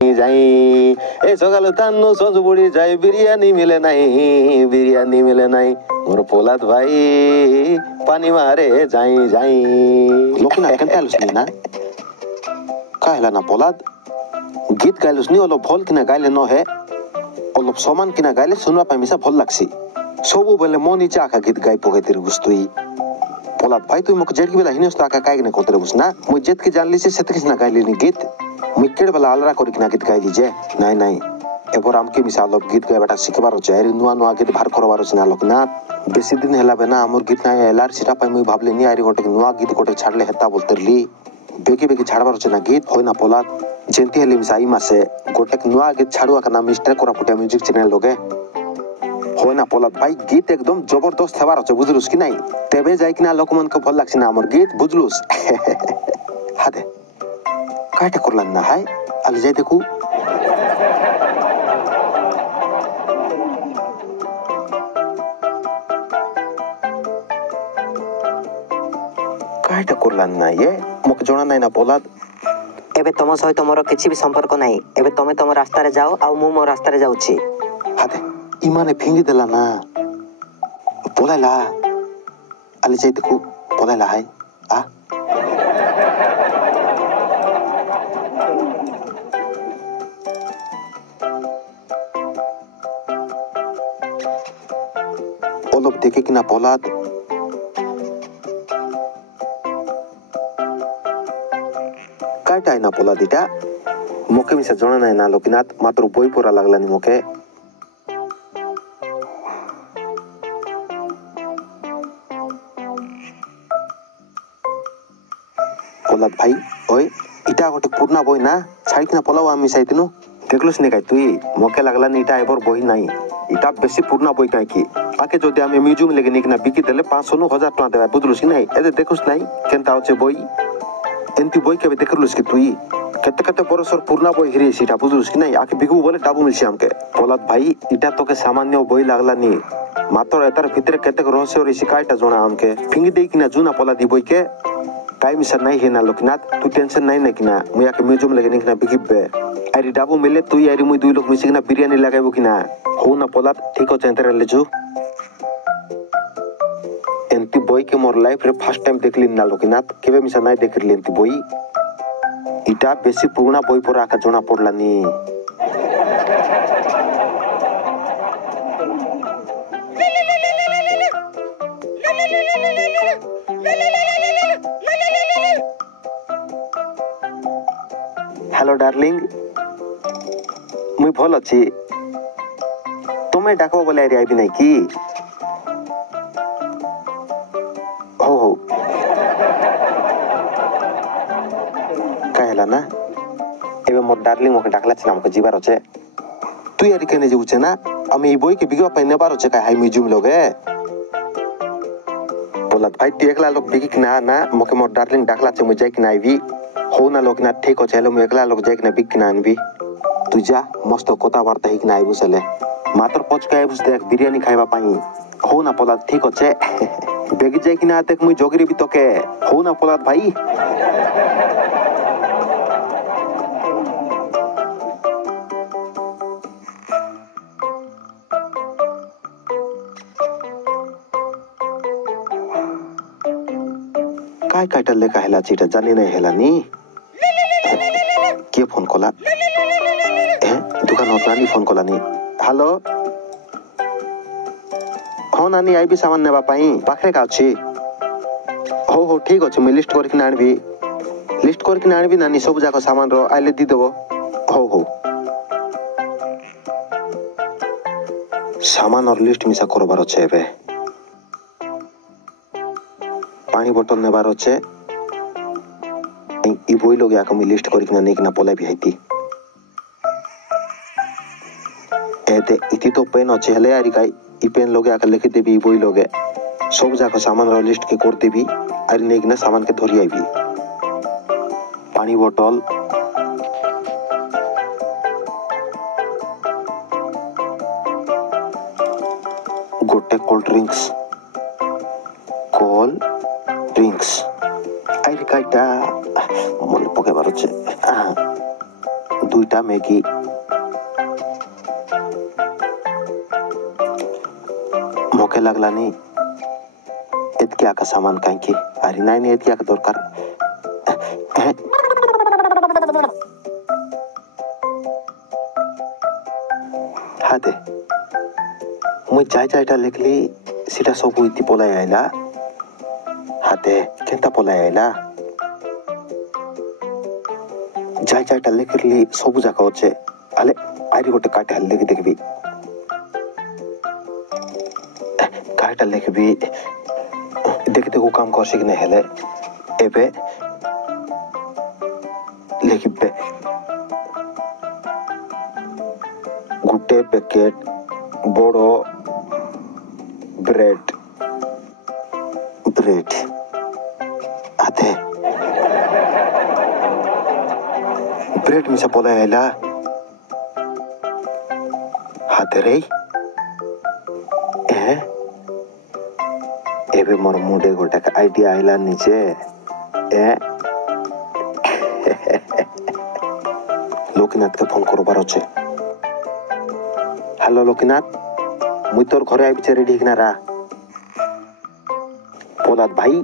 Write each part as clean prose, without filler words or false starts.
যাই এই সকালে তান্নু সঞ্জু বুড়ি যাই বিরিয়ানি মিলে নাই মোর পোলাদ ভাই পানি মারে যাই যাই লোকনা কেন আলোচনা না কাহলা না পোলাদ গীত গাইলুস নি অলপ ভল কিনা গাইলে নহে অলপ সমান কিনা গাইলে শুনবা পাই মিছা ভাল লাগছি সবু বলে মন ইচ্ছা আকা গীত গাই পকাইতে গুস তুই পোলাদ ভাই তুই মোক যেটকি বেলা হিনস আকা কাই না করতে বুস না মুই যেতকি জানলি সে সেতকি না গাইলি নি গীত মুই কেড়ে বেলা আলরা করি কিনা গীত গাইলি যে নাই নাই এবার আমকে মিছা অলপ গীত গাইবাটা শিখবার হচ্ছে আর নুয়া নুয়া গীত ভার করবার হচ্ছে না লোকনা বেশি দিন হেলাবে না আমার গীত নাই এলার সেটা পাই মুই ভাবলি নি আরি গোটে নুয়া গীত গোটে ছাড়লে হেতা বলতেরলি বেকি বেকি ছাড়বার হচ্ছে না গীত হয় না পোলাদ যেমতি হেলি মিছা এই মাসে গোটে নুয়া গীত ছাড়ুয়া কানা মিস্টার কোরাপুটিয়া মিউজিক চ্যানেল লোকে হয় না পোলাদ ভাই গীত একদম জবরদস্ত হেবার হচ্ছে বুঝলুস কি নাই তেবে যাই কিনা লোকমানকে ভাল লাগছে না আমার গীত বুঝলুস হাতে কাটা করলাম না হাই আলি যাই দেখু কাটা করলাম না ইয়ে মোক জনা নাই না পোলাদ এবে তম সহিত মোর কিছু বি সম্পর্ক নাই এবে তুমি তম রাস্তারে যাও আর মু মো রাস্তারে যাউছি হাতে ইমানে ফিঙ্গি দেলা না পলাইলা আলি যাই দেখু পলাইলা হাই আ অলপ দেখে কিনা পলাদ কাইটাই না পোলাদ এটা মুখে মিশা জনা নাই না লোকনাথ মাত্র বই পড়া লাগলানি মুখে পোলাদ ভাই ওই এটা গোটে পুরনা বই না ছাড়ি কিনা পলাও আমি সাইতিনু দেখলুস নি কাই তুই মুখে লাগলানি এটা এবার বই নাই এটা বেশি পুরনা বই কাই কি আকে যদি আমি মিউজিয়াম লেগে নি কিনা বিকি দেলে 500 नु 1000 টাকা দেবা বুঝলুস কি নাই এতে দেখুস নাই কেনতা হচ্ছে বই এন্তি বই কেবে দেখলুস কি তুই কেতে কেতে বরসর পুরনা বই হিরি সেটা বুঝলুস কি নাই আকে বিকু বলে ডাবু মিলছি আমকে পোলাদ ভাই এটা তোকে সামান্য বই লাগলানি মাত্র এটার ভিতরে কেতে রহস্য রে শিকায়টা জনা আমকে ফিঙ্গি দেই কিনা জুনা পোলাদি বইকে টাইম সর নাই হেনা লোকনাথ তুই টেনশন নাই না কিনা মুই আকে মিউজিয়াম লেগে নি কিনা বিকিবে আরি ডাবু মিলে তুই আরি মুই দুই লোক মিশি কিনা বিরিয়ানি লাগাইবো কিনা হো না পোলাদ ঠিক আছে এন্টারে লেজু এন্তি বই কে মোর লাইফ রে ফার্স্ট টাইম দেখলি না লোকনাথ কেবে মিশা নাই দেখলি এন্তি বই এটা বেশি পুরনা বই পড়া আকা জনা পড়লানি हेलो डार्लिंग मुई भल अच्छी तुम्हें डाकबो बोले आरी आइबी नहीं की हो कहला ना एबे मोर डार्लिंग मोके डाकला छला हमके जीवार होचे तुई आरी केने जेउचे ना আমি এই বইকে বিগবা পাই নেবার হচ্ছে কাই হাই মিউজিয়াম লগে बोलत भाई तू एकला लोग बिकी ना ना मोके मोर डार्लिंग डाकला छे मुई जाई कि ना आइबी हो ना लोग ना ठीक हो चलो मुई एकला लोग जाई कि ना बिक ना आनबी तू जा मस्त কথা বার্তা হিক না আইবু চলে মাত্র পচকা আইবুস দেখ বিরিয়ানি খাইবা পাই हो ना पोलाद ठीक होचे बेगी जाई कि ना देख मुई जोगरी भी तोके हो ना पोलाद भाई काय कायटा लेखा हेला चिटा जानी नहीं हेला नी के फोन कोला दुकान नानी फोन कोला नी हेलो हाँ नानी आईबी सामान नेबा पाई पाखरे का अछि हो ठीक अछि मैं लिस्ट करके आनबी लिस्ट करके आनबी नानी सब जाको सामान रो आइले दी देबो हो सामान और लिस्ट मिसा करबार अछि एबे पानी बोतल नेबार होचे ई बोई लोग याको मी लिस्ट करी किना नेकिना पोलाई भी हाइती एते इति तो पेन होचे हले यारी काई ई पेन लोग याको लिखि देबी ई बोई लोगे सब जाको सामान रो लिस्ट के कर देबी आरी नेकिना सामान के धरि आइबी पानी बोतल गोटे कोल्ड ड्रिंक्स आई काइटा मन पके बारछे दुई 2टा मैगी मोके लगलानी एतकिया का सामान कहीं अरे नहीं एतकिया का दरकार हाँ दे मुझे जायटा लिखली सीटा सब इति पलाई आइला हाते केंता पलाई आइला जायटा लिखली सब जाका होचे आले आरी गोटे काटे हल लेके देखबी काटा लिखबी देखते को काम करसे कि नहीं हेले एबे लिखबे गुटे पैकेट बड़ो ब्रेड आते ब्रेड मिसा पोला आइला हाते रे एबे मोर मुंडे गोटे का आइडिया आइला नीचे लोकीनाथ के फोन करबार अछि हेलो लोकीनाथ मुई तोर घरे आइबे रेडी हिकना रा पोलाद भाई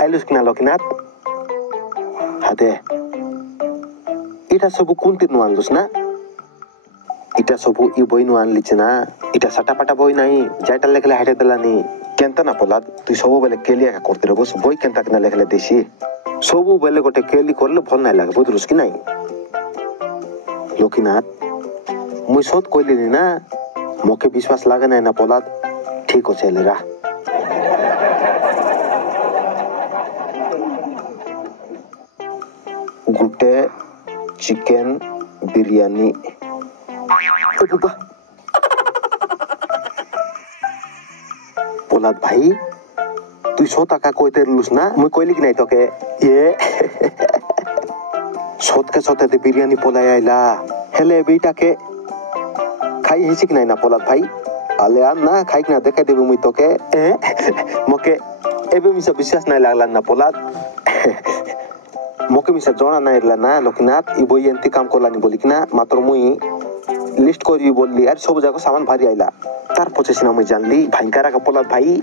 आइलुस किना लोकीनाथ हाते इटा सब कुंती नु आनलुस ना इटा सब ई बई नु आनलिच ना इटा सटापाटा बई नाही जायटा लेखले हाटे देलानी केंता ना पोलाद तू सब बेले केलिया का करते रे बस बई केंता किना लेखले देसी सब बेले गोटे केली करले भल नाही लागे बुझलुस कि नाही लोकीनाथ मुई सत कइलिनी ना मोके विश्वास लागे ना पोलाद ठीक हो चले रा गुटे चिकन बिरयानी पोलाद भाई तू सोता का कोई तेर लुस ना मुई कोइली कि नहीं तो के ये सोत के सोते ते बिरयानी पोलाई आइला हेले बेटा के खाई हिसिक नहीं ना पोलाद भाई आले आ ना खाई ना देखा देबे मुई तो के मोके एबे मिसा विश्वास नहीं लागला ना पोलाद मोके मिसा जोना नहीं रहला ना लोकीनाथ ई बोई एंती काम करलानी बोली कि ना मात्र मुई लिस्ट करी बोलली यार सब जाको सामान भारी आइला तार पछे सिना मुई जानली भाइकारा का पोलाद भाई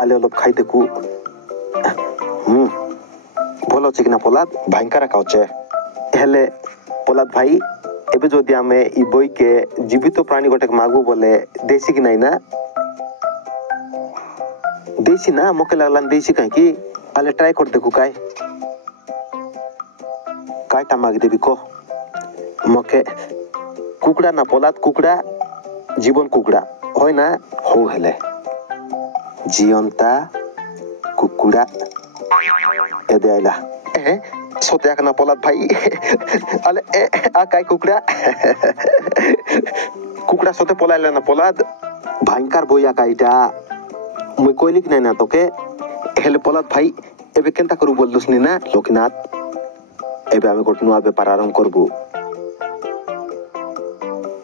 आले लोग खाई देखू बोलो चिकना पोलाद भाइकारा का होचे हेले पोलाद भाई एबे जदि आमे ई बोई के जीवित प्राणी गोटे मागू बोले देसी कि नहीं ना देसी ना मोके लागला देसी काहे की आले ट्राई कर देखू कायटा माग देबी को मोके कुकड़ा ना पोलाद कुकड़ा जीवन कुकड़ा होय ना हो हेले जीवंता कुकड़ा एदे आइला सोते ना पोलाद भाई अले आ काय कुकड़ा कुकड़ा सोते पोलाइला ना पोलाद भयंकर बोया काइटा मुई कोइली कि नहीं ना तोके हेले पोलाद भाई एबे केंता करू बोलदुसनी ना लोकीनाथ एबे आमे गोटे नुआ बेपार आरंभ करबू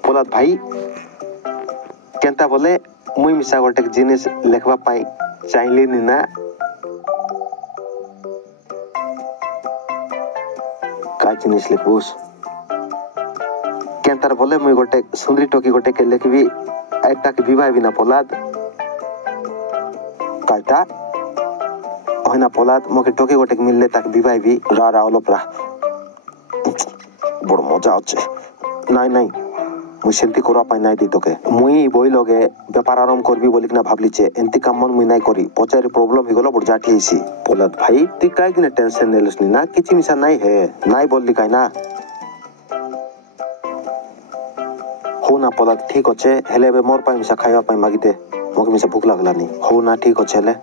पोलाद भाई केंता बोले मुई मिसा गोटे जिनिस लेखबा पाई चाहिलिनी ना का जिनिस लिखबुस केंतार बोले मुई गोटे सुंदरी टोकी गोटे के लिखबी एकटा के विवाह बिना पोलाद काटा होना पोलाद मोके टोकी गोटे के मिलले ताके विवाह भी रा ओलोपरा बड़ मजा आछे নাই নাই মুই সেন্তি করা পাই নাই দি তোকে মুই বই লগে ব্যাপার আরম্ভ করবি বলি কিনা ভাবলিছে এন্তি কাম মন মুই নাই করি পচারে প্রবলেম হইগলো বড় জাটি হইছি পোলাদ ভাই তুই কাই কিনা টেনশন নেলসনি না কিছু মিশা নাই হে নাই বললি কাই না हो ना पोलाद ठीक আছে হেলে বে মোর পাই মিশা খাইবা পাই মাগিতে মোকে মিশা ভুক লাগলানি हो ना ठीक আছে হেলে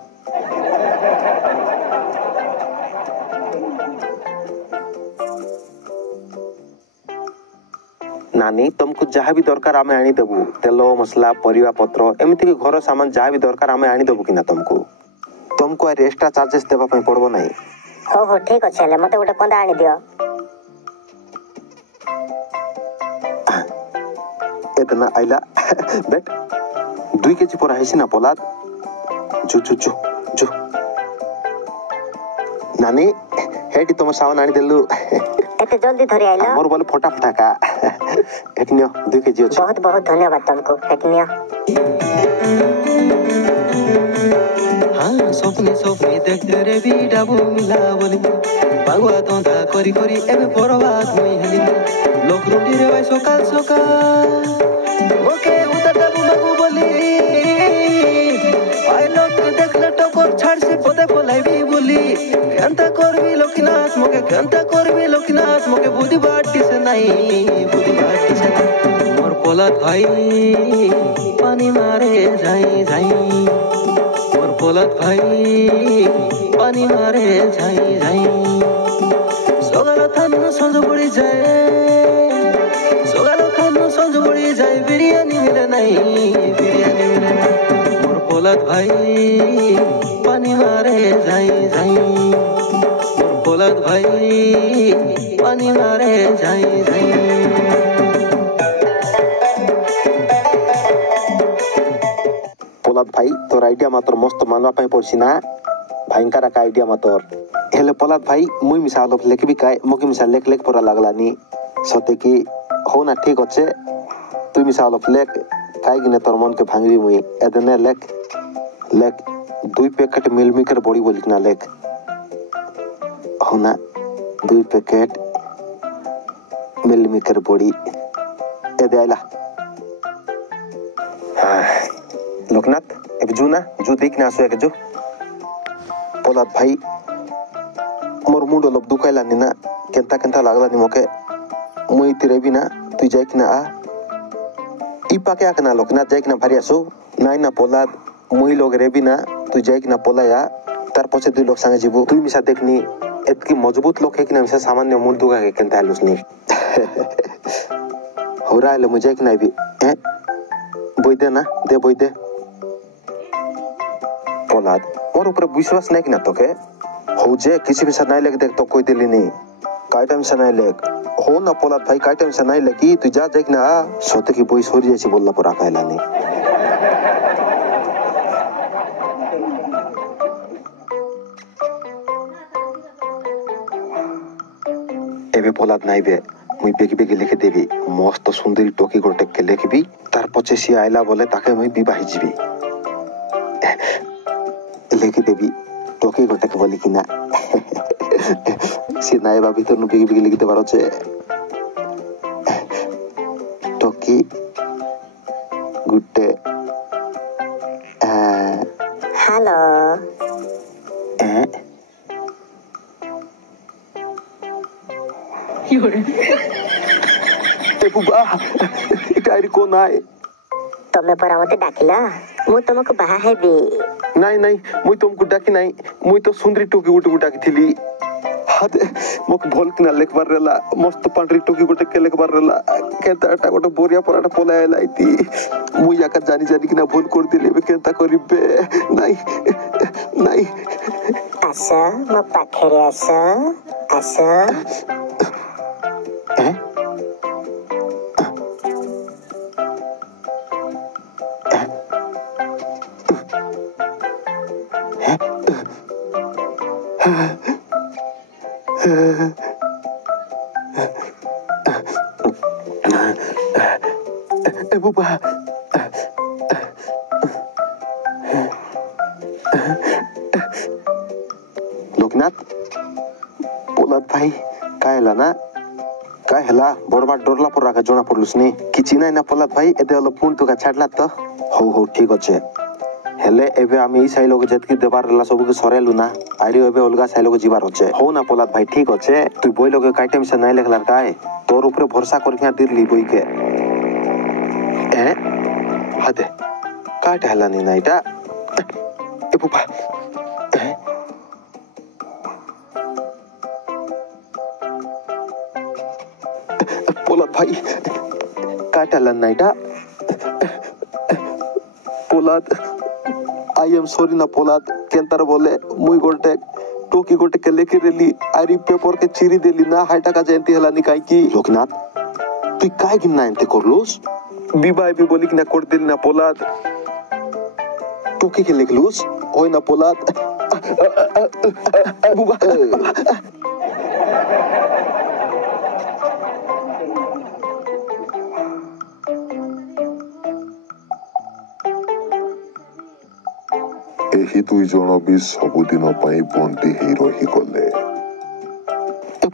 नानी तुमको जहाँ भी दरकार आमे आनी देबू तेलो मसला परिवा पत्र एमिति के घर सामान जहाँ भी दरकार आमे आनी देबू कि ना तुमको आ एक्स्ट्रा चार्जेस देबा पई पड़बो नाही हो ठीक अछि ले मते गोटे पंदा आनी दियो इतना आइला बेट 2 केजी पर आइसी ना पोलाद जो नानी हेडी तुम सामान आनी देलु एते जल्दी धरि आइलो मोर बोले फटा फटा का एटनियो 2 केजी अछि बहुत बहुत धन्यवाद तुमको हेटनिया हाँ सपने सपने देखते रे बीडाबू मिला बोली बागुआ दंदा करी करी एबे बरबाद होई हेली लोक रुंडी रे भाई सकाल सकाल ओके उतर डाबू बागु बोली आई लोक देखले टकोर छाड़ से पदे बोलाइबी बोली केनता करबी लखीनाथ मोके केनता करबी लखीनाथ मोके बुद्धि बाटी से नहीं मोर पोलाद भाई पानी मारे जाई जाई पोलाद भाई पानी मारे जाई जाई सगालो थानु संज बुड़ी जाए सगालो थानु संज बुड़ी जाए बिरयानी मिले नहीं मोर पोलाद भाई पानी मारे जाई जाई मोर पोलाद भाई पानी मारे जाई जाई पोलाद भाई तोर आइडिया मात्र मस्त मानवा पाई पड़सी ना भयंकर का आइडिया मातर हेले पोलाद भाई मुई मिसा लोक लेखबी काय मोके मिसा लेख लेख पूरा लागलानी सते की हो ना ठीक अच्छे तू मिसा लोक लेख काय गिने तोर मन के भांगबी मुई एदने लेख लेख 2 पैकेट मिल मेकर बड़ी बोली ना लेख हो ना 2 पैकेट मिल मेकर बड़ी एदे आइला लोकनाथ अब जो ना जो देख ना आसो जो पोलाद भाई मोर मुंडो लब दुखाइला नि ना केंता केंता लागला नि मोके मुई तिरे भी ना तू जाय कि ना आ ई पाके आकना लोकनाथ जाय कि ना भारी आसो नाइ ना पोलाद मुई लोग रे भी ना तू जाय कि ना पोलाया तार पछे दुई लोग संगे जीबो तू मिसा देखनी एतकी मजबूत लोग है कि ना मिसा सामान्य मुंड दुगा के केंता हालुसनी होरा आले मुझे कि ना भी बोई दे ना दे बोई दे पोलाद मोर ऊपर विश्वास नहीं कि ना तोके हो जे किसी भी सनाई लेके देख तो कोई दिली नहीं काय टाइम सनाई लेक हो ना पोलाद भाई काय टाइम सनाई लेकी तू जा देख ना सोते की बोई सोरी जैसी बोलना पड़ा कहला नहीं एबे पोलाद नहीं बे मुई बेगी बेगी लिखे देबी मस्त सुंदरी टोकी गोटे के लिखबी तार पछे सी आइला बोले ताके मुई विवाह जीबी लेके देवी टोकी गोटे के बोली कि ना सी नायबा भीतर नु बिगी बिगी लिखि देबार छे टोकी गुटे हेलो ए बुबा डायरी को नाय तमे परा मते डाकिला मु तुमको बाहा हेबी नहीं नहीं मुई तुमको डाकी नहीं मुई तो सुंदरी टोकी गुटे गुटा की थीली हाथ मोक भोल किना लेखबार रेला मस्त पांडरी टोकी गुटे के लेखबार रेला केता अटा गोटे बोरिया पराटा पोला आइलाइती मुई याका जानी जानी किना भूल कर दिले बे केता करिबे नहीं नहीं आसा म पाखेरे आसा आसा ए बुबा लोकनाथ पोलाद भाई काय हला ना काय हला बड़बा डरला पर राखा जोना पड़लुसनी किछि नाही ना पोलाद भाई एते हलो फोन तो का छाडला त हो हो ठीक अछि हेले एबे आमी ई साइ लोग जतकी देबार ला सब के सरेलु ना आइरो एबे अलगा साइ लोग जीवार होचे हो ना पोलाद भाई ठीक अछि तू बोई लोग काय टाइम से नाही लेखलार काय तोर ऊपर भरोसा करके दिरली बोई के हाथे काट हला नी नाइटा ए बुबा पोलाद भाई काट हला नाइटा पोलाद आई एम सॉरी ना पोलाद केंतर बोले मुई गोटे टोकी गोटे के लेके रेली आरी पेपर के चिरी देली ना हाइटा का जयंती हला निकाई की लोकनाथ तू काय गिनना एंते करलोस विवाह भी बोली कि ना कोड दिल ना पोलाद टोकी के लिखलूस ओय ना पोलाद बुबा ଏହି ଦୁଇ ଜଣ ବି ସବୁଦିନ ପାଇଁ ବନ୍ଦୀ ହେଇ ରହିଗଲେ।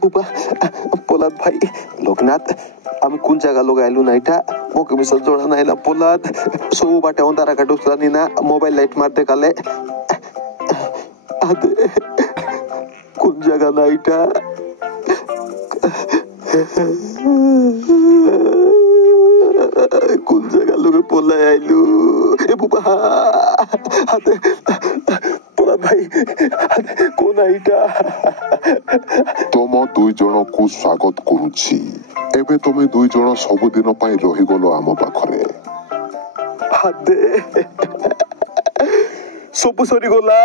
বুবা পোলাদ ভাই লোকনাথ আমি কোন জায়গা লগাইলু না এটা মোকে মিশা জোড়া নাই না পোলাদ সবু বাটে অন্ধারা কাটুসলানি না মোবাইল লাইট মারতে কালে আদে কোন জায়গা না এটা কোন জায়গা লোকে পোলাই আইলু এ বুবা আদে পোলাদ ভাই কোন এইটা ତମ ଦୁଇ ଜଣକୁ ସ୍ୱାଗତ କରୁଛି। ଏବେ ତମେ ଦୁଇ ଜଣ ସବୁଦିନ ପାଇଁ ରହିଗଲ ଆମ ପାଖରେ। ହାଦେ ସବୁ ସରିଗଲା।